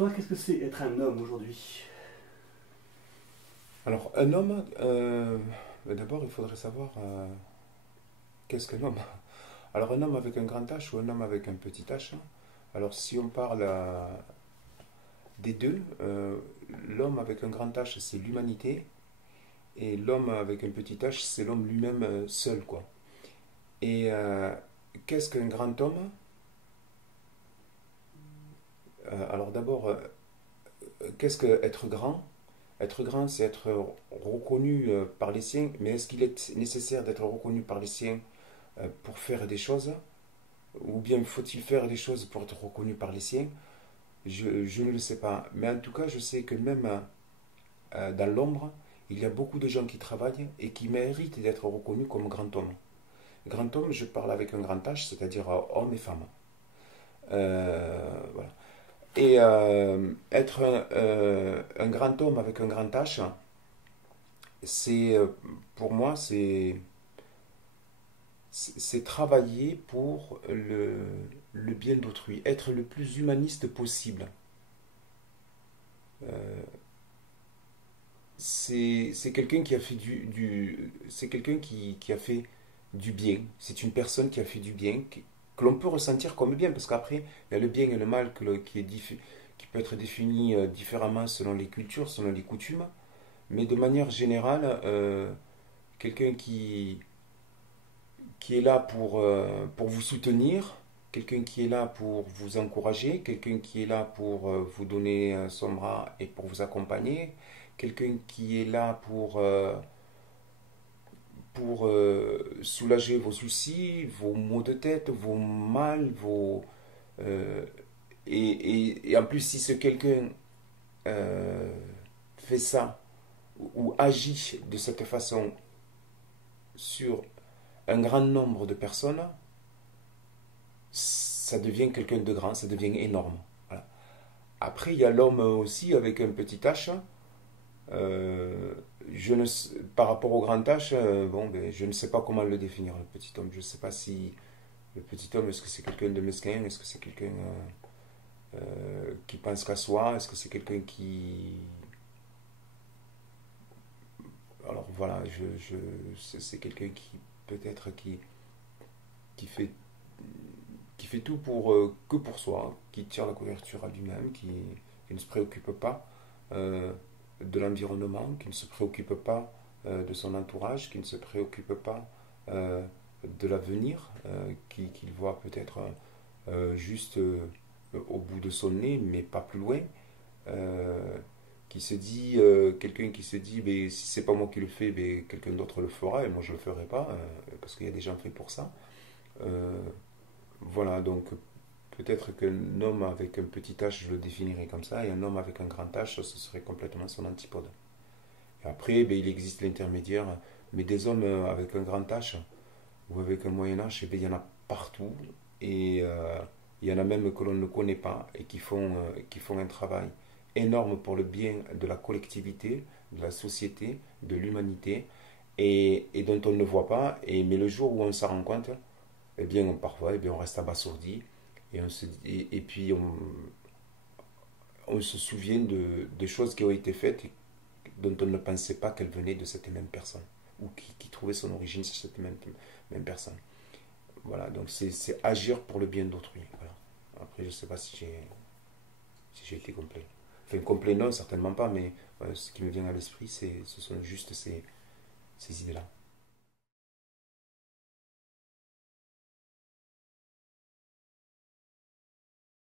toi, qu'est-ce que c'est être un homme aujourd'hui? Alors, un homme, d'abord, il faudrait savoir qu'est-ce qu'un homme. Alors, un homme avec un grand H ou un homme avec un petit H. Alors, si on parle des deux, l'homme avec un grand H, c'est l'humanité, et l'homme avec un petit H, c'est l'homme lui-même seul, quoi. Et qu'est-ce qu'un grand homme? Alors, d'abord, qu'est-ce que être grand? Être grand, c'est être reconnu par les siens, mais est-ce qu'il est nécessaire d'être reconnu par les siens pour faire des choses, ou bien faut-il faire des choses pour être reconnu par les siens? Je ne le sais pas. Mais en tout cas, je sais que même dans l'ombre, il y a beaucoup de gens qui travaillent et qui méritent d'être reconnus comme grand homme. Grand homme, je parle avec un grand H, c'est-à-dire homme et femme. Voilà. Et être un grand homme avec un grand H, c'est pour moi, c'est travailler pour le bien d'autrui, être le plus humaniste possible. Euh, c'est quelqu'un qui a fait c'est quelqu'un qui a fait du bien. C'est une personne qui a fait du bien, que l'on peut ressentir comme bien, parce qu'après, il y a le bien et le mal qui peut être défini différemment selon les cultures, selon les coutumes. Mais de manière générale, quelqu'un qui est là pour vous soutenir, quelqu'un qui est là pour vous encourager, quelqu'un qui est là pour vous donner son bras et pour vous accompagner, quelqu'un qui est là pour soulager vos soucis, vos maux de tête, vos mal, euh, et en plus, si ce quelqu'un euh, fait ça ou agit de cette façon sur un grand nombre de personnes, ça devient quelqu'un de grand, ça devient énorme. Voilà. Après, il y a l'homme aussi avec un petit H. Euh, Par rapport au grand H, bon, ben, je ne sais pas comment le définir, le petit homme. Je ne sais pas si le petit homme, est-ce que c'est quelqu'un de mesquin? Est-ce que c'est quelqu'un qui pense qu'à soi? Est-ce que c'est quelqu'un qui... Alors voilà, c'est quelqu'un qui peut-être qui fait qui fait tout pour que pour soi, qui tire la couverture à lui-même, qui ne se préoccupe pas euh, de l'environnement, qui ne se préoccupe pas de son entourage, qui ne se préoccupe pas de l'avenir, qu'il voit peut-être juste au bout de son nez, mais pas plus loin. Euh, qui se dit, quelqu'un qui se dit, ben, si c'est pas moi qui le fais, ben, quelqu'un d'autre le fera et moi je le ferai pas, parce qu'il y a des gens faits pour ça. Euh, voilà, donc peut-être qu'un homme avec un petit H, je le définirais comme ça, et un homme avec un grand H, ce serait complètement son antipode. Et après, ben, il existe l'intermédiaire, mais des hommes avec un grand H ou avec un moyen H, eh ben, il y en a partout, et il y en a même que l'on ne connaît pas, et qui font un travail énorme pour le bien de la collectivité, de la société, de l'humanité, et dont on ne voit pas, mais le jour où on s'en rend compte, eh bien, parfois, eh bien, on reste abasourdi et puis on se souvient de choses qui ont été faites et dont on ne pensait pas qu'elles venaient de cette même personne ou qui trouvaient son origine chez cette même personne. Voilà, donc c'est agir pour le bien d'autrui. Voilà. Après, je ne sais pas si j'ai été complet. Enfin, complet, non, certainement pas, mais ce qui me vient à l'esprit, ce sont juste ces idées-là.